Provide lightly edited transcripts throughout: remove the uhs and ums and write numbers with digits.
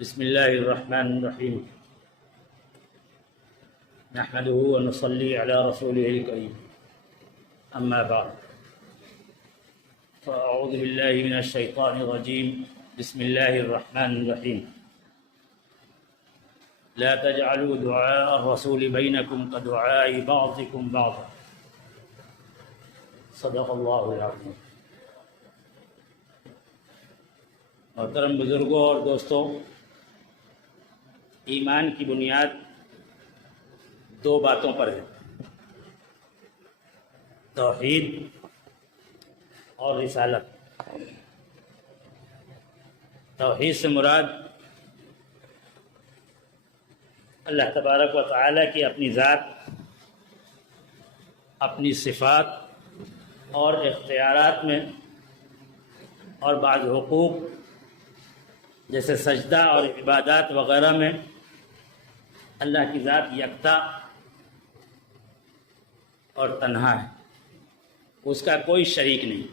بسم الله الرحمن الرحيم نحمده ونصلي على رسوله الكريم أما بعد فأعوذ بالله من الشيطان الرجيم بسم الله الرحمن الرحيم لا تجعلوا دعاء الرسول بينكم كدعاء بعضكم بعضا صدق الله العظيم۔ محترم بزرگوں اور دوستوں، ایمان کی بنیاد دو باتوں پر ہے، توحید اور رسالت۔ توحید سے مراد اللہ تبارک و تعالیٰ کی اپنی ذات، اپنی صفات اور اختیارات میں اور بعض حقوق جیسے سجدہ اور عبادات وغیرہ میں اللہ کی ذات یکتا اور تنہا ہے، اس کا کوئی شریک نہیں۔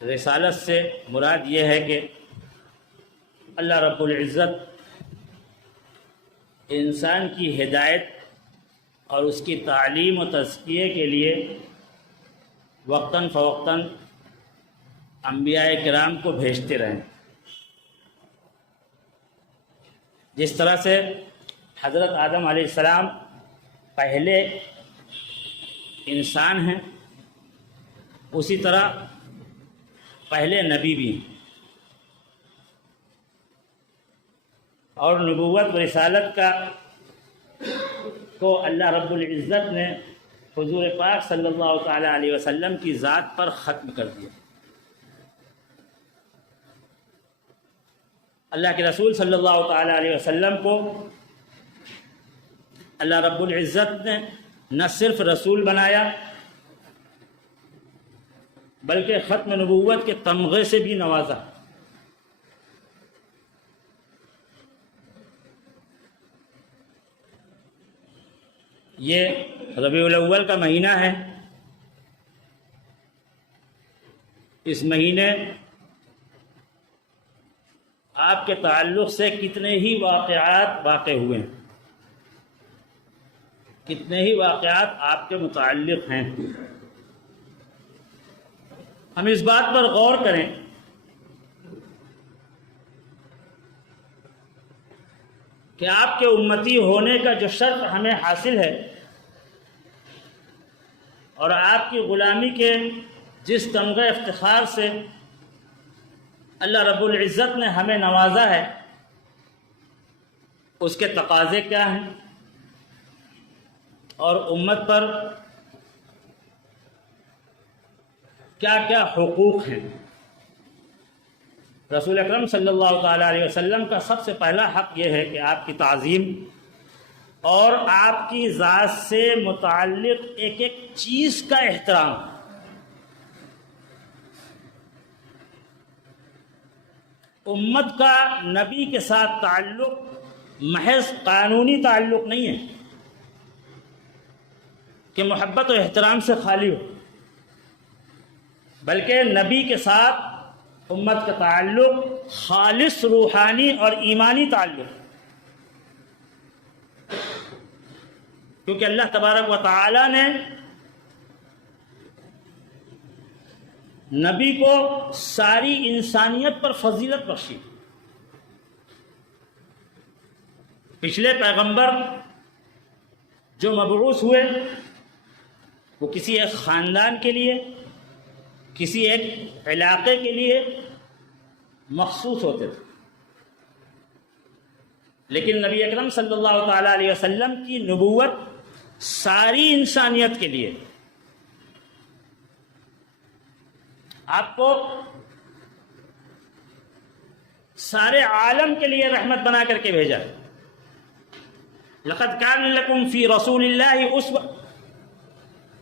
رسالت سے مراد یہ ہے کہ اللہ رب العزت انسان کی ہدایت اور اس کی تعلیم و تزکیے کے لیے وقتاً فوقتاً انبیاء کرام کو بھیجتے رہیں۔ جس طرح سے حضرت آدم علیہ السلام پہلے انسان ہیں، اسی طرح پہلے نبی بھی ہیں، اور نبوت و رسالت کو اللہ رب العزت نے حضور پاک صلی اللہ تعالیٰ علیہ وسلم کی ذات پر ختم کر دیا۔ اللہ کے رسول صلی اللہ تعالیٰ علیہ وسلم کو اللہ رب العزت نے نہ صرف رسول بنایا بلکہ ختم نبوت کے تمغے سے بھی نوازا۔ یہ ربیع الاول کا مہینہ ہے۔ اس مہینے آپ کے تعلق سے کتنے ہی واقعات واقع ہوئے ہیں، کتنے ہی واقعات آپ کے متعلق ہیں۔ ہم اس بات پر غور کریں کہ آپ کے امتی ہونے کا جو شرف ہمیں حاصل ہے اور آپ کی غلامی کے جس تمغہ افتخار سے اللہ رب العزت نے ہمیں نوازا ہے، اس کے تقاضے کیا ہیں اور امت پر کیا کیا حقوق ہیں۔ رسول اکرم صلی اللہ تعالیٰ علیہ وسلم کا سب سے پہلا حق یہ ہے کہ آپ کی تعظیم اور آپ کی ذات سے متعلق ایک ایک چیز کا احترام۔ امت کا نبی کے ساتھ تعلق محض قانونی تعلق نہیں ہے کہ محبت و احترام سے خالی ہو، بلکہ نبی کے ساتھ امت کا تعلق خالص روحانی اور ایمانی تعلق، کیونکہ اللہ تبارک و تعالی نے نبی کو ساری انسانیت پر فضیلت بخشی۔ پچھلے پیغمبر جو مبعوث ہوئے وہ کسی ایک خاندان کے لیے، کسی ایک علاقے کے لیے مخصوص ہوتے تھے، لیکن نبی اکرم صلی اللہ تعالیٰ علیہ وسلم کی نبوت ساری انسانیت کے لیے۔ آپ کو سارے عالم کے لیے رحمت بنا کر کے بھیجا۔ لقد كان لكم في رسول الله اسوة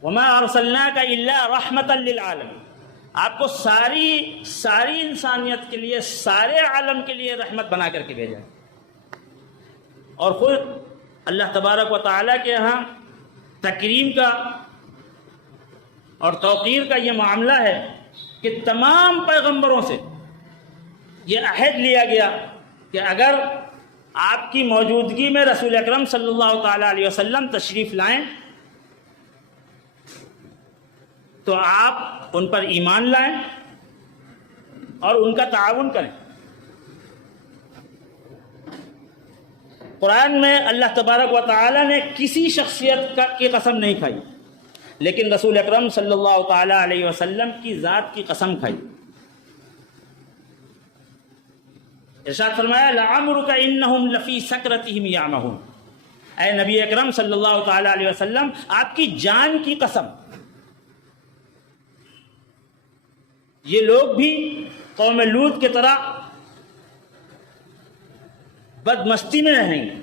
وما ارسلناك الا رحمة للعالمين۔ آپ کو ساری انسانیت کے لیے، سارے عالم کے لیے رحمت بنا کر کے بھیجا، اور خود اللہ تبارک و تعالیٰ کے ہاں تکریم کا اور توقیر کا یہ معاملہ ہے کہ تمام پیغمبروں سے یہ عہد لیا گیا کہ اگر آپ کی موجودگی میں رسول اکرم صلی اللہ تعالیٰ علیہ وسلم تشریف لائیں تو آپ ان پر ایمان لائیں اور ان کا تعاون کریں۔ قرآن میں اللہ تبارک و تعالیٰ نے کسی شخصیت کی قسم نہیں کھائی، لیکن رسول اکرم صلی اللہ تعالیٰ علیہ وسلم کی ذات کی قسم کھائی۔ ارشاد فرمایا لعمرک انہم لفی سکرتہم یعمہون، اے نبی اکرم صلی اللہ تعالیٰ علیہ وسلم آپ کی جان کی قسم، یہ لوگ بھی قوم لوط کی طرح بد مستی میں رہیں گے۔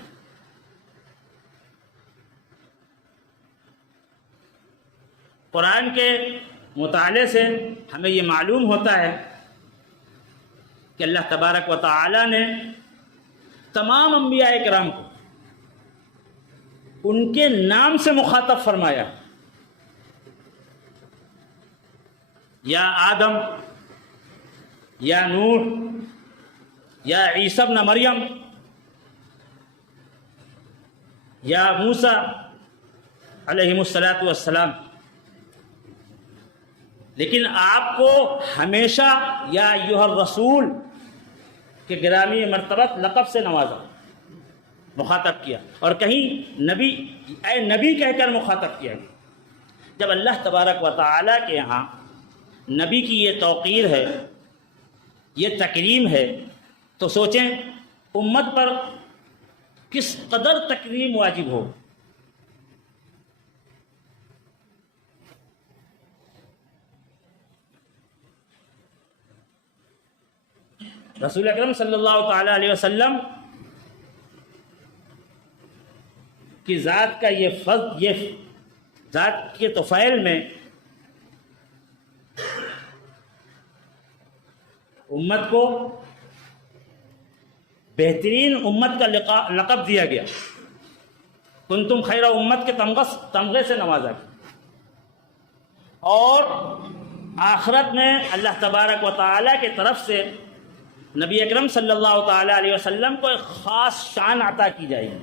قرآن کے مطالعے سے ہمیں یہ معلوم ہوتا ہے کہ اللہ تبارک و تعالی نے تمام انبیاء کرام کو ان کے نام سے مخاطب فرمایا، یا آدم، یا نوح، یا عیسی ابن مریم، یا موسیٰ علیہ الصلاۃ والسلام، لیکن آپ کو ہمیشہ یا ایھا الرسول کے گرامی مرتبت لقب سے نوازا، مخاطب کیا، اور کہیں نبی، اے نبی کہہ کر مخاطب کیا گیا۔ جب اللہ تبارک و تعالیٰ کے یہاں نبی کی یہ توقیر ہے، یہ تکریم ہے، تو سوچیں امت پر کس قدر تکریم واجب ہو۔ رسول اکرم صلی اللہ تعالی علیہ وسلم کی ذات کا یہ فضل، یہ ذات کے طفیل میں امت کو بہترین امت کا لقب دیا گیا، کنتم خیر امت کے تمغے سے نوازا گیا، اور آخرت میں اللہ تبارک و تعالیٰ کی طرف سے نبی اکرم صلی اللہ تعالیٰ علیہ وسلم کو ایک خاص شان عطا کی جائے گی۔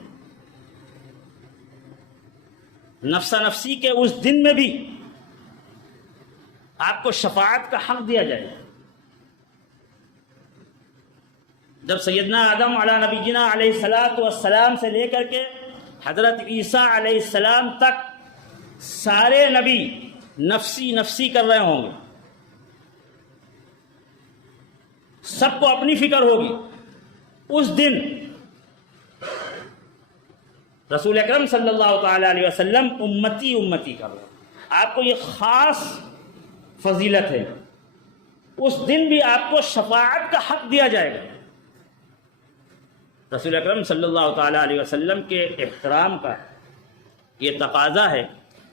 نفسا نفسی کے اس دن میں بھی آپ کو شفاعت کا حق دیا جائے گا۔ جب سیدنا آدم علیہ نبینا علیہ الصلاۃ والسلام سے لے کر کے حضرت عیسیٰ علیہ السلام تک سارے نبی نفسی نفسی کر رہے ہوں گے، سب کو اپنی فکر ہوگی، اس دن رسول اکرم صلی اللہ تعالی علیہ وسلم امتی امتی کر رہے ہیں۔ آپ کو یہ خاص فضیلت ہے، اس دن بھی آپ کو شفاعت کا حق دیا جائے گا۔ رسول اکرم صلی اللہ تعالی علیہ وسلم کے احترام کا یہ تقاضا ہے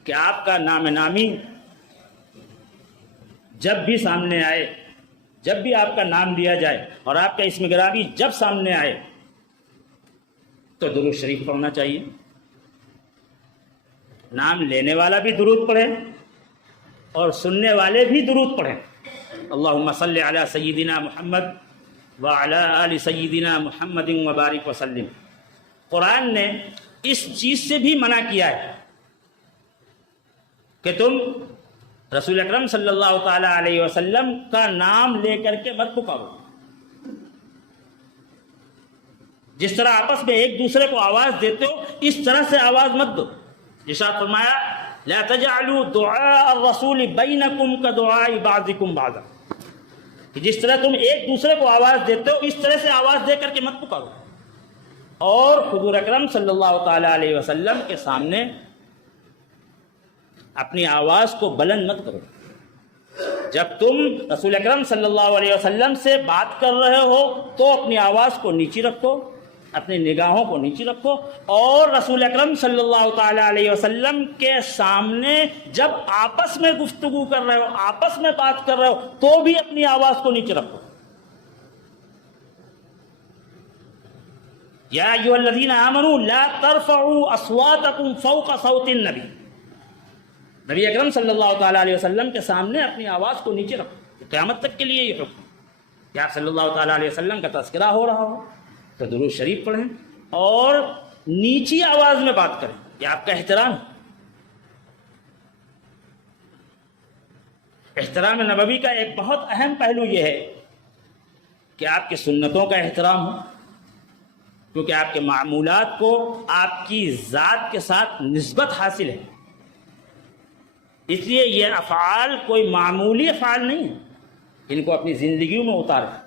کہ آپ کا نام نامی جب بھی سامنے آئے، جب بھی آپ کا نام لیا جائے اور آپ کا اسم گرامی جب سامنے آئے تو درود شریف پڑھنا چاہیے، نام لینے والا بھی درود پڑھے اور سننے والے بھی درود پڑھیں۔ اللہم صلی علی سیدنا محمد وعلی آل سیدنا محمد وبارک وسلم۔ قرآن نے اس چیز سے بھی منع کیا ہے کہ تم رسول اکرم صلی اللہ تعالی علیہ وسلم کا نام لے کر کے مت پکارو، جس طرح آپس میں ایک دوسرے کو آواز دیتے ہو اس طرح سے آواز مت دو۔ ارشاد فرمایا لا تجعلوا دعاء الرسول بینکم کدعاء بعضکم بعضا، کہ جس طرح تم ایک دوسرے کو آواز دیتے ہو اس طرح سے آواز دے کر کے مت پکارو، اور حضور اکرم صلی اللہ تعالی علیہ وسلم کے سامنے اپنی آواز کو بلند مت کرو۔ جب تم رسول اکرم صلی اللہ علیہ وسلم سے بات کر رہے ہو تو اپنی آواز کو نیچی رکھو، اپنی نگاہوں کو نیچی رکھو، اور رسول اکرم صلی اللہ تعالی علیہ وسلم کے سامنے جب آپس میں گفتگو کر رہے ہو، آپس میں بات کر رہے ہو تو بھی اپنی آواز کو نیچے رکھو۔ یا ایھا الذین آمنوا لا ترفعوا اصواتکم فوق صوت النبی، نبی اکرم صلی اللہ تعالیٰ علیہ وسلم کے سامنے اپنی آواز کو نیچے رکھو، قیامت تک کے لیے یہ حکم۔ کہ آپ صلی اللہ تعالیٰ علیہ وسلم کا تذکرہ ہو رہا ہو تو درود شریف پڑھیں اور نیچی آواز میں بات کریں، یہ آپ کا احترام۔ احترام نبوی کا ایک بہت اہم پہلو یہ ہے کہ آپ کی سنتوں کا احترام ہو، کیونکہ آپ کے معمولات کو آپ کی ذات کے ساتھ نسبت حاصل ہے، اس لیے یہ افعال کوئی معمولی افعال نہیں ہیں، ان کو اپنی زندگیوں میں اتاریں۔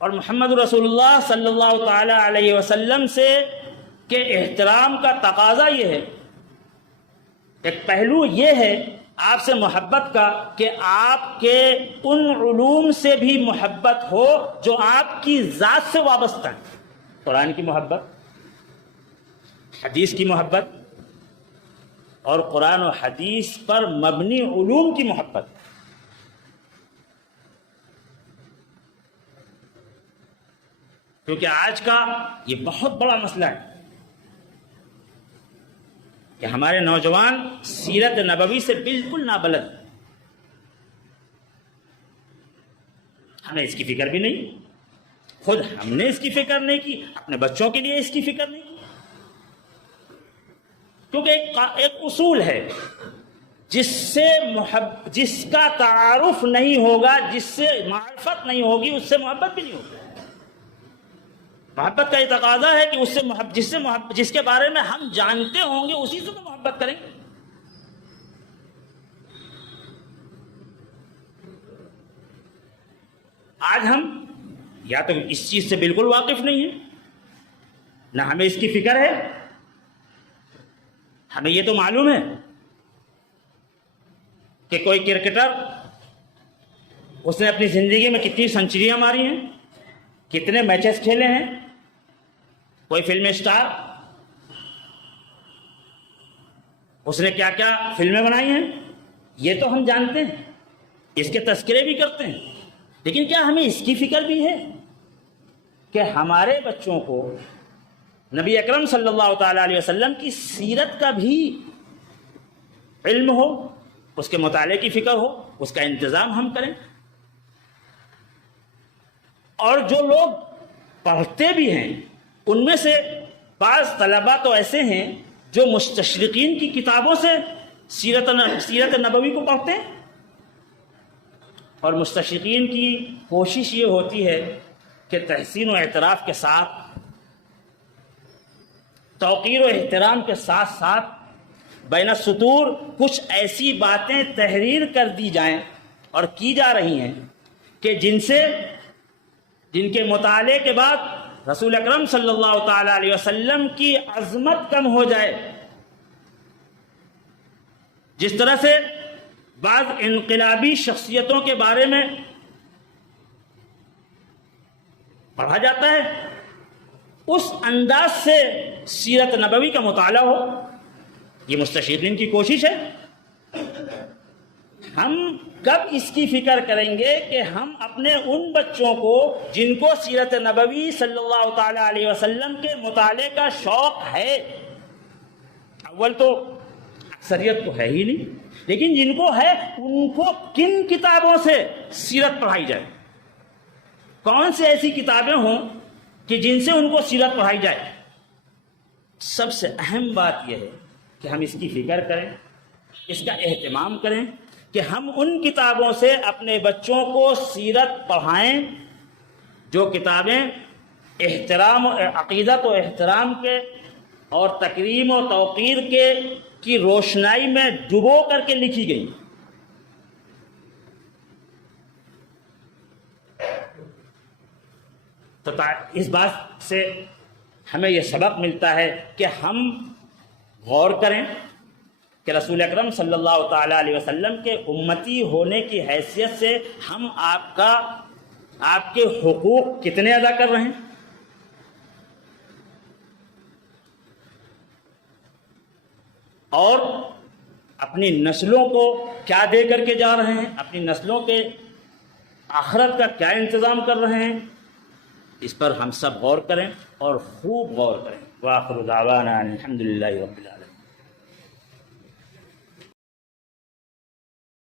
اور محمد رسول اللہ صلی اللہ تعالی علیہ وسلم سے کہ احترام کا تقاضا یہ ہے، ایک پہلو یہ ہے آپ سے محبت کا کہ آپ کے ان علوم سے بھی محبت ہو جو آپ کی ذات سے وابستہ ہیں، قرآن کی محبت، حدیث کی محبت اور قرآن و حدیث پر مبنی علوم کی محبت۔ کیونکہ آج کا یہ بہت بڑا مسئلہ ہے کہ ہمارے نوجوان سیرت نبوی سے بالکل نابلد، ہمیں اس کی فکر بھی نہیں، خود ہم نے اس کی فکر نہیں کی، اپنے بچوں کے لیے اس کی فکر نہیں کی۔ کیونکہ ایک اصول ہے جس کا تعارف نہیں ہوگا، جس سے معرفت نہیں ہوگی، اس سے محبت بھی نہیں ہوگی۔ محبت کا یہ تقاضا ہے کہ جس کے بارے میں ہم جانتے ہوں گے اسی سے تو محبت کریں گے۔ آج ہم یا تو اس چیز سے بالکل واقف نہیں ہیں، نہ ہمیں اس کی فکر ہے۔ ہمیں یہ تو معلوم ہے کہ کوئی کرکٹر اس نے اپنی زندگی میں کتنی سنچریاں ماری ہیں، کتنے میچز کھیلے ہیں، کوئی فلم اسٹار اس نے کیا کیا فلمیں بنائی ہیں، یہ تو ہم جانتے ہیں، اس کے تذکرے بھی کرتے ہیں، لیکن کیا ہمیں اس کی فکر بھی ہے کہ ہمارے بچوں کو نبی اکرم صلی اللہ تعالیٰ علیہ وسلم کی سیرت کا بھی علم ہو، اس کے مطالعے کی فکر ہو، اس کا انتظام ہم کریں؟ اور جو لوگ پڑھتے بھی ہیں ان میں سے بعض طلباء تو ایسے ہیں جو مستشرقین کی کتابوں سے سیرت نبوی کو پڑھتے ہیں، اور مستشرقین کی کوشش یہ ہوتی ہے کہ تحسین و اعتراف کے ساتھ، توقیر و احترام کے ساتھ ساتھ بین السطور کچھ ایسی باتیں تحریر کر دی جائیں اور کی جا رہی ہیں کہ جن کے مطالعے کے بعد رسول اکرم صلی اللہ تعالی علیہ وسلم کی عظمت کم ہو جائے۔ جس طرح سے بعض انقلابی شخصیتوں کے بارے میں پڑھا جاتا ہے، اس انداز سے سیرت نبوی کا مطالعہ ہو، یہ مستشرقین کی کوشش ہے۔ ہم کب اس کی فکر کریں گے کہ ہم اپنے ان بچوں کو جن کو سیرت نبوی صلی اللہ تعالی علیہ وسلم کے مطالعے کا شوق ہے، اول تو اکثریت تو ہے ہی نہیں، لیکن جن کو ہے ان کو کن کتابوں سے سیرت پڑھائی جائے، کون سی ایسی کتابیں ہوں کہ جن سے ان کو سیرت پڑھائی جائے۔ سب سے اہم بات یہ ہے کہ ہم اس کی فکر کریں، اس کا اہتمام کریں کہ ہم ان کتابوں سے اپنے بچوں کو سیرت پڑھائیں جو کتابیں احترام و عقیدت و احترام کے اور تکریم و توقیر کی روشنائی میں ڈبو کر کے لکھی گئی۔ تو اس بات سے ہمیں یہ سبق ملتا ہے کہ ہم غور کریں کہ رسول اکرم صلی اللہ تعالی علیہ وسلم کے امتی ہونے کی حیثیت سے ہم آپ کے حقوق کتنے ادا کر رہے ہیں، اور اپنی نسلوں کو کیا دے کر کے جا رہے ہیں، اپنی نسلوں کے آخرت کا کیا انتظام کر رہے ہیں۔ اس پر ہم سب غور کریں اور خوب غور کریں۔ وآخر دعوانا الحمدللہ رب العالمین۔